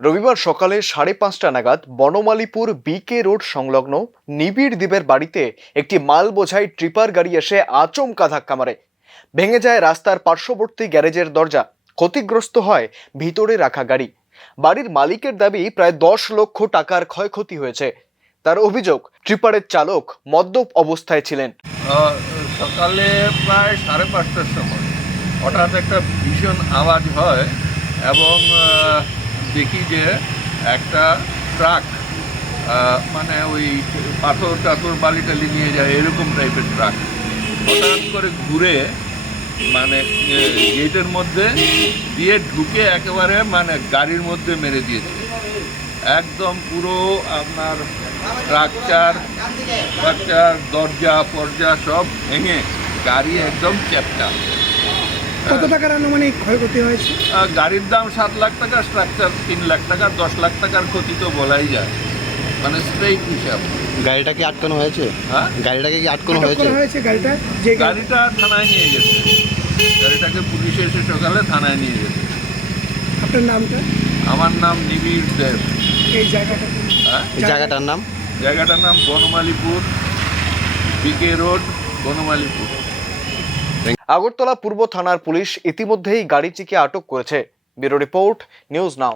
রবিবার সকালে সাড়ে পাঁচটা নাগাদ বনমালীপুর বিকে রোড সংলগ্ন নিবিড় দ্বীপের বাড়িতে একটি মাল বোঝাই ট্রিপার গাড়ি এসে আচমকা ধাক্কা মারে। ভেঙে যায় রাস্তার পার্শ্ববর্তী গ্যারেজের দরজা। ক্ষতিগ্রস্ত হয় ভিতরে রাখা গাড়ি। বাড়ির মালিকের দাবি, প্রায় দশ লক্ষ টাকার ক্ষয়ক্ষতি হয়েছে। তার অভিযোগ, ট্রিপারের চালক মদ্যপ অবস্থায় ছিলেন। সকালে প্রায় সাড়ে পাঁচটার সময় হঠাৎ একটা ভীষণ আওয়াজ হয় এবং দেখি যে একটা ট্রাক মানে ওই পাথর টাথর বালি টালি নিয়ে যায়, এরকম টাইপের ট্রাক। হঠাৎ করে ঘুরে মানে গেটের মধ্যে দিয়ে ঢুকে একেবারে মানে গাড়ির মধ্যে মেরে দিয়েছে। একদম পুরো আপনার ট্রাকচার স্ট্রাকচার দরজা, ফরজা সব ভেঙে গাড়ি একদম চ্যাপটা। কত টাকার আনুমানিক ক্ষয়ক্ষতি হয়েছে? গাড়ির দাম সাত লাখ টাকা স্ট্রাকচার তিন লাখ টাকা দশ লাখ টাকার ক্ষতি তো বলাই যায়। মানে স্ট্রেইট হিসাব। গাড়িটা কি আটকানো হয়েছে? হ্যাঁ? গাড়িটাকে কি আটকানো হয়েছে? হয়েছে গাড়িটা যে গাড়িটা থানায় নিয়ে গেছে। গাড়িটাকে পুলিশে এসে সকালে থানায় নিয়ে গেছে। আপনার নামটা? আমার নাম নিবিড় দেব। এই জায়গাটা হ্যাঁ? জায়গাটার নাম? জায়গাটার নাম বনমালীপুর বিকে রোড বনমালীপুর। আগরতলা পূর্ব থানার পুলিশ ইতিমধ্যেই গাড়িটিকে আটক করেছে। Bureau report news now.